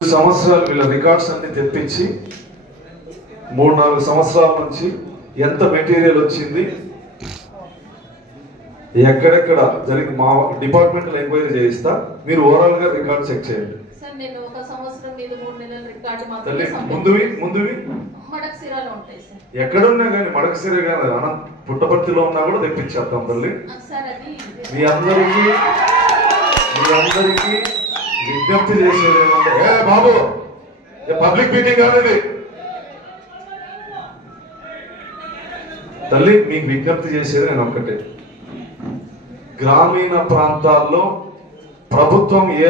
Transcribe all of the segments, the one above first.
సంవత్సరాలు వీళ్ళ రికార్డ్స్ అన్ని తెప్పించి 3-4 సంవత్సరాల నుంచి ఎంత మెటీరియల్ వచ్చింది, ఎక్కడెక్కడ జరిగి మా డిపార్ట్మెంట్ ఎంక్వైరీ చేయిస్తా, మీరు ఓవరాల్ గా రికార్డ్ చెక్ చేయండి. సార్ నేను ఒక సంవత్సరం మీద 3 నెలల రికార్డ్ మాత్రమే ముందువి మడకసిరాలో ఉంటాయి సార్. ఎక్కడున్నా కానీ మడకసిరే కానీ పుట్టపర్తిలో ఉన్నా కూడా తెప్పించేద్దాం తల్లి. సార్ అది మీ అందరికీ విజ్ఞప్తి చేసేది ఏమంటే, ఏ బాబు పబ్లిక్ మీటింగ్ కాదు తల్లి, మీకు విజ్ఞప్తి చేసేది నేను ఒక్కటే, గ్రామీణ ప్రాంతాల్లో ప్రభుత్వం ఏ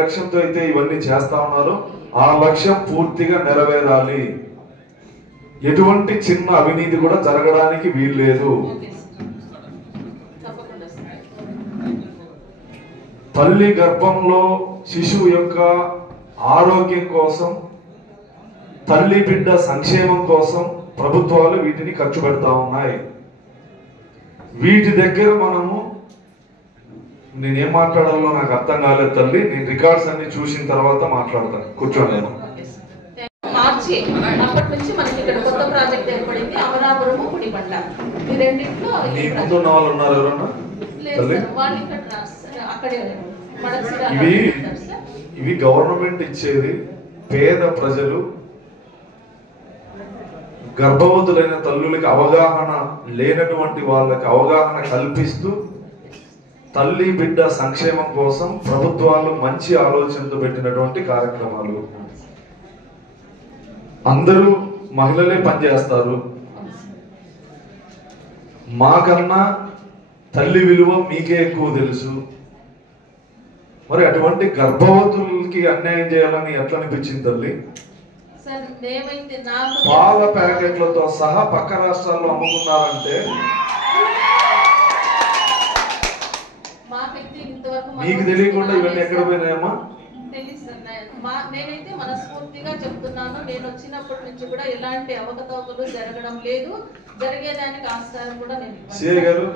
లక్ష్యంతో అయితే ఇవన్నీ చేస్తా ఉన్నారో ఆ లక్ష్యం పూర్తిగా నెరవేరాలి. ఎటువంటి చిన్న అవినీతి కూడా జరగడానికి వీల్లేదు. తల్లి గర్భంలో శిశువు యొక్క ఆరోగ్యం కోసం, తల్లి బిడ్డ సంక్షేమం కోసం ప్రభుత్వాలు వీటిని ఖర్చు పెడతా ఉన్నాయి. వీటి దగ్గర మనము, నేనేం మాట్లాడాలో నాకు అర్థం కాలేదు తల్లి, నేను రికార్డ్స్ అన్ని చూసిన తర్వాత మాట్లాడతాను. కూర్చోండి. మార్చి అప్పటి నుంచి మనకి ఇక్కడ కొత్త ప్రాజెక్ట్ ఏర్పడింది, అమరాపురము పుడిబండ. ఈ రెండింటిలో మీ ముందు ఉన్న వాళ్ళు ఉన్నారు ఎవరన్నా? వాళ్ళు ఇక్కడ అక్కడే ఇవి గవర్నమెంట్ ఇచ్చేది పేద ప్రజలు, గర్భవతులైన తల్లులకి అవగాహన లేనటువంటి వాళ్ళకి అవగాహన కల్పిస్తూ తల్లి బిడ్డ సంక్షేమం కోసం ప్రభుత్వాలు మంచి ఆలోచనతో పెట్టినటువంటి కార్యక్రమాలు. అందరూ మహిళలే పనిచేస్తారు. మాకన్నా తల్లి విలువ మీకే ఎక్కువ తెలుసు. మరి అటువంటి గర్భవతులకి అన్యాయం చేయాలని ఎట్లా అనిపించింది తల్లి? పాల ప్యాకెట్లతో సహా పక్క రాష్ట్రాల్లో అమ్ముకున్నారంటే మీకు తెలియకుండా ఇవన్నీ ఎక్కడ పోయినాయమ్మా? నేనైతే మనస్ఫూర్తిగా చెప్తున్నాను, నేను వచ్చినప్పటి నుంచి కూడా ఎలాంటి అవకతవకలు జరగడం లేదు, జరిగేదానికి ఆస్కారం కూడా నేను. సిఐ గారు